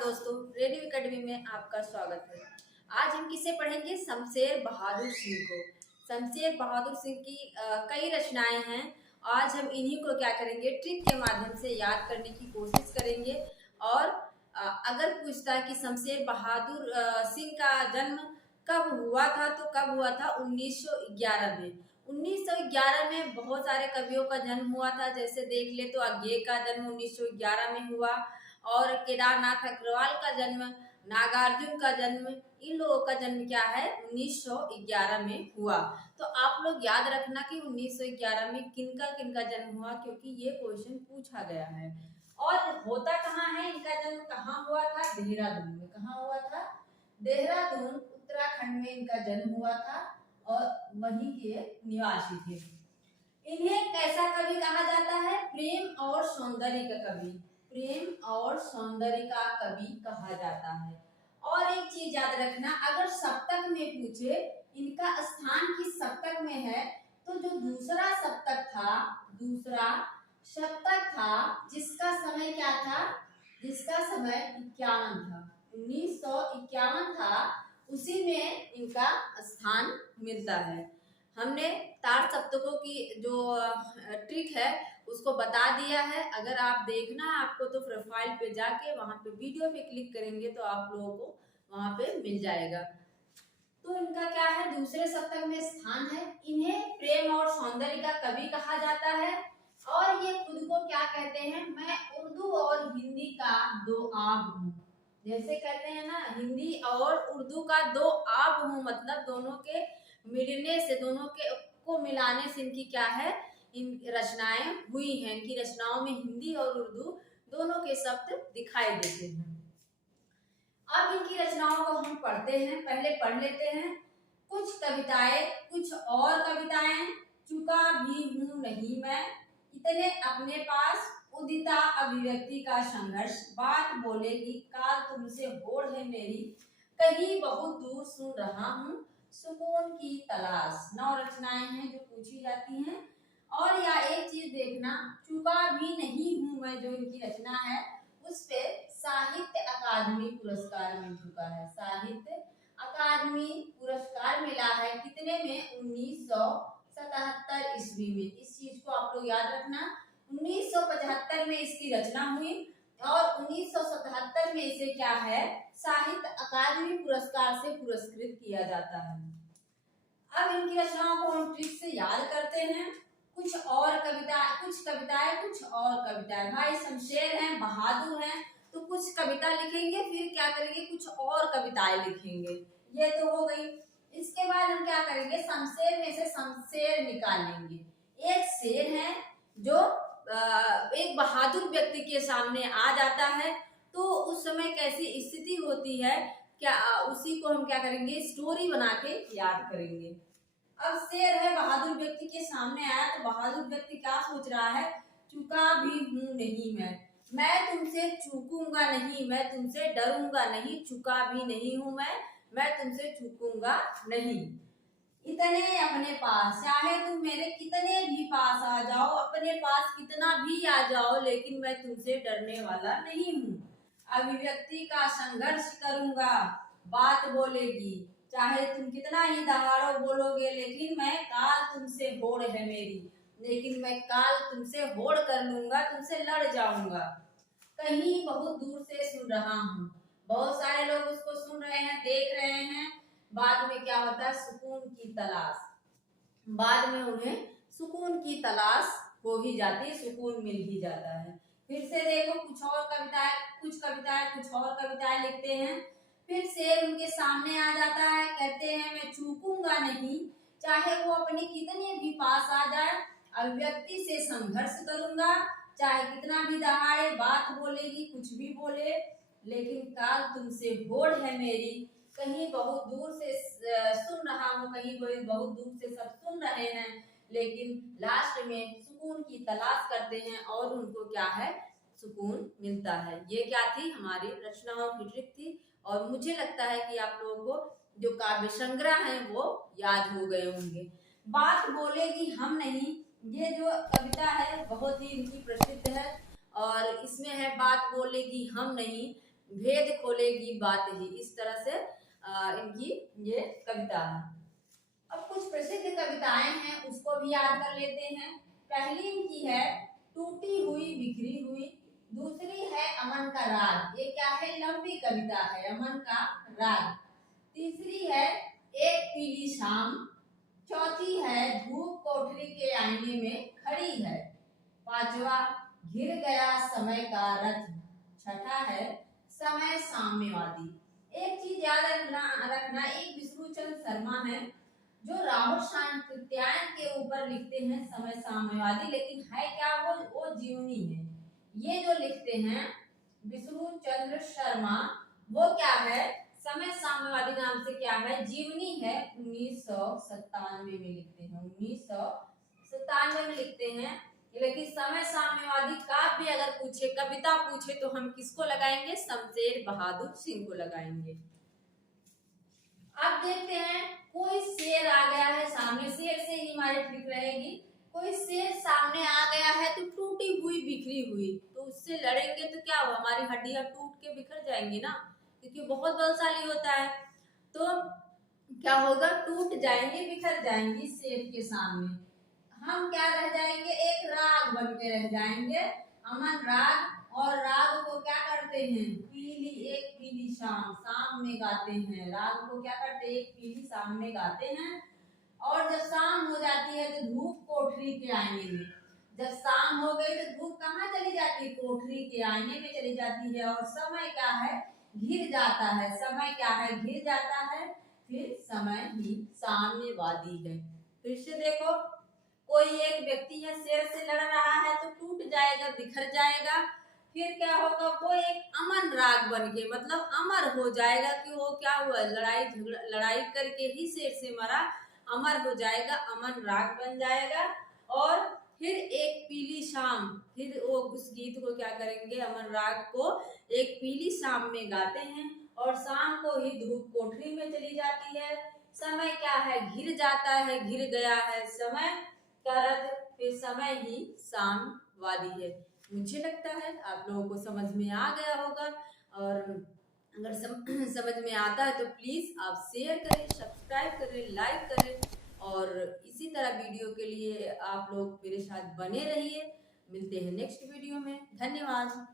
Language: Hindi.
दोस्तों, रेडियो एकेडमी में आपका स्वागत है। आज हम किसे पढ़ेंगे? शमशेर बहादुर सिंह को। शमशेर बहादुर सिंह की कई रचनाएं हैं। आज हम इन्हीं को क्या करेंगे, ट्रिक के माध्यम से याद करने की कोशिश करेंगे। और अगर पूछता है कि शमशेर बहादुर सिंह का जन्म कब हुआ था, तो कब हुआ था? 1911 में। 1911 में बहुत सारे कवियों का जन्म हुआ था। जैसे देख ले तो अज्ञे का जन्म 1911 में हुआ, और केदारनाथ अग्रवाल का जन्म, नागार्जुन का जन्म, इन लोगों का जन्म क्या है? 1911 में हुआ। तो आप लोग याद रखना कि 1911 में किनका किनका जन्म हुआ, क्योंकि ये क्वेश्चन पूछा गया है। और होता कहाँ है इनका जन्म? कहाँ हुआ था? देहरादून में। कहाँ हुआ था? देहरादून उत्तराखंड में इनका जन्म हुआ था और वहीं के निवासी थे। इन्हें कैसा कवि कहा जाता है? प्रेम और सौंदर्य का कवि। प्रेम और सौंदर्य का कवि कहा जाता है। और एक चीज याद रखना, अगर सप्तक में पूछे इनका स्थान किस सप्तक में है, तो जो दूसरा सप्तक था जिसका समय क्या था? जिसका समय 51 था, 1951 था, उसी में इनका स्थान मिलता है। हमने तार सप्तकों की जो ट्रिक है उसको बता दिया है। अगर आप देखना है आपको तो प्रोफाइल पे जाके वहां पे वीडियो पे क्लिक करेंगे तो आप लोगों को वहां पे मिल जाएगा। तो इनका क्या है? दूसरे सप्तक में स्थान है। इन्हें प्रेम और सौंदर्य का कवि कहा जाता है। और ये खुद को क्या कहते हैं? मैं उर्दू और हिंदी का दो आब हूँ। जैसे कहते हैं ना, हिंदी और उर्दू का दो आब हूँ, मतलब दोनों के मिलने से, दोनों के को मिलाने से इनकी क्या है? इन रचनाएं हुई हैं। इनकी रचनाओं में हिंदी और उर्दू दोनों के शब्द दिखाई देते हैं। अब इनकी रचनाओं को हम पढ़ते हैं। पहले पढ़ लेते हैं कुछ कविताएं। कुछ और कविताएं। चुका भी हूँ नहीं मैं, इतने अपने पास, उदिता अभिव्यक्ति का संघर्ष, बात बोलेगी काल तुमसे होड़ है मेरी, कहीं बहुत दूर सुन रहा हूँ, सुकून की तलाश। 9 रचनाएं हैं जो पूछी जाती हैं। और या एक चीज देखना, चुका भी नहीं हूँ मैं, जो इनकी रचना है उस पे साहित्य अकादमी पुरस्कार मिल चुका है। साहित्य अकादमी पुरस्कार मिला है कितने में? 1977 ईस्वी में। इस चीज को आप लोग याद रखना। 1975 में इसकी रचना हुई और 1977 में इसे क्या है? साहित्य अकादमी पुरस्कार से पुरस्कृत किया जाता है। अब इनकी रचनाओं को हम ट्रिक से याद करते हैं। कुछ और कविताएं, कुछ और कविताएं। भाई शमशेर हैं, बहादुर हैं, तो कुछ कविता लिखेंगे, फिर क्या करेंगे? कुछ और कविताएं लिखेंगे। ये तो हो गई। इसके बाद हम क्या करेंगे? शमशेर में से शमशेर निकालेंगे। एक शेर है जो एक बहादुर व्यक्ति के सामने आ जाता है, तो उस समय कैसी स्थिति होती है, क्या उसी को हम क्या करेंगे? स्टोरी बना के याद करेंगे। अब शेर है, बहादुर व्यक्ति के सामने आया, तो बहादुर व्यक्ति क्या सोच रहा है? चुका भी हूँ नहीं मैं तुमसे चूकूंगा नहीं, मैं तुमसे डरूंगा नहीं, चुका भी नहीं हूँ मैं तुमसे चूकूंगा नहीं। इतने अपने पास, चाहे तुम मेरे कितने भी पास आ जाओ, अपने पास कितना भी आ जाओ, लेकिन मैं तुमसे डरने वाला नहीं हूँ। अभिव्यक्ति का संघर्ष करूंगा, बात बोलेगी, चाहे तुम कितना ही दहाड़ो बोलोगे, लेकिन मैं काल तुमसे होड़ है मेरी, लेकिन मैं काल तुमसे होड़ कर लूंगा, तुमसे लड़ जाऊंगा। कहीं बहुत दूर से सुन रहा हूँ। बहुत सारे लोग उसको सुन रहे हैं, देख रहे हैं। बाद में क्या होता है? सुकून की तलाश। बाद में उन्हें सुकून की तलाश हो ही जाती है, सुकून मिल ही जाता है। फिर से देखो कुछ और कविताएं, कुछ और कविताएं लिखते हैं। फिर शेर उनके सामने आ जाता है, कहते हैं मैं चूकूंगा नहीं, चाहे वो अपने कितने भी पास आ जाए, अभिव्यक्ति से संघर्ष करूंगा, चाहे कितना भी दहाड़े, बात बोलेगी, कुछ भी बोले, लेकिन काल तुमसे होड़ है मेरी, कहीं बहुत दूर से सुन रहा हूँ, कहीं बहुत दूर से सब सुन रहे हैं, लेकिन लास्ट में सुकून की तलाश करते हैं और उनको क्या है? सुकून मिलता है। ये क्या थी? हमारी रचनाओं की ट्रिक थी। और मुझे लगता है कि आप लोगों को जो काव्य संग्रह है वो याद हो गए होंगे। बात बोलेगी हम नहीं, ये जो कविता है बहुत ही इनकी प्रसिद्ध है और इसमें है बात बोलेगी हम नहीं। भेद खोलेगी बात ही, इस तरह से इनकी ये कविता है। अब कुछ प्रसिद्ध कविताएं हैं उसको भी याद कर लेते हैं। पहली इनकी है टूटी हुई बिखरी हुई, दूसरी है अमन का राग, ये क्या है, लंबी कविता है, अमन का राग। तीसरी है एक पीली शाम, चौथी है धूप कोठरी के आईने में खड़ी है, पांचवा घिर गया समय का रथ, छठा है समय साम्यवादी। एक चीज याद रखना, एक विष्णुचंद्र शर्मा है जो राहुल शांतित्यायन के ऊपर लिखते हैं समय साम्यवादी, लेकिन है क्या वो जीवनी है। ये जो लिखते हैं विष्णुचंद्र शर्मा, वो क्या है, समय साम्यवादी नाम से क्या है, जीवनी है, 1997 में लिखते हैं, 1997 में लिखते हैं। लेकिन समय साम्यवादी काव्य अगर पूछे, कविता पूछे, तो हम किसको लगाएंगे, शमशेर बहादुर सिंह को लगाएंगे। अब देखते हैं कोई शेर आ गया है सामने, शेर से ही हमारी ट्रिक रहेगी। कोई शेर सामने आ गया है तो टूटी हुई बिखरी हुई, तो उससे लड़ेंगे तो क्या हुआ, हमारी हड्डियां टूट के बिखर जाएंगी ना, क्योंकि बहुत बलशाली होता है। तो क्या होगा, टूट जाएंगे, बिखर जाएंगी शेर के सामने। हम क्या रह जाएंगे, एक राग बन के रह जाएंगे, अमन राग। और राग को क्या करते हैं, पीली, एक पीली शाम, शाम में गाते हैं, राग को क्या करते हैं, एक पीली शाम में गाते हैं। और जब शाम हो जाती है तो धूप कोठरी के आईने में, जब शाम हो गई तो धूप कहाँ चली जाती है, कोठरी के आईने में चली जाती है। और समय क्या है, घिर जाता है, समय क्या है, घिर जाता है, फिर समय ही साम्यवादी है। फिर से देखो, कोई एक व्यक्ति है शेर से लड़ रहा है तो टूट जाएगा, बिखर जाएगा, फिर क्या होगा, वो एक अमन राग बन के, मतलब अमर हो जाएगा, कि वो क्या हुआ, लड़ाई करके ही शेर से मरा, अमर हो जाएगा, अमन राग बन जाएगा। और फिर एक पीली शाम, फिर वो उस गीत को क्या करेंगे, अमन राग को एक पीली शाम में गाते हैं, और शाम को ही धूप कोठरी में चली जाती है। समय क्या है, घिर जाता है, घिर गया है समय का रथ, फिर समय ही साम्यवादी है। मुझे लगता है आप लोगों को समझ में आ गया होगा, और अगर समझ में आता है तो प्लीज आप शेयर करें, सब्सक्राइब करें, लाइक करें, और इसी तरह वीडियो के लिए आप लोग मेरे साथ बने रहिए। मिलते हैं नेक्स्ट वीडियो में, धन्यवाद।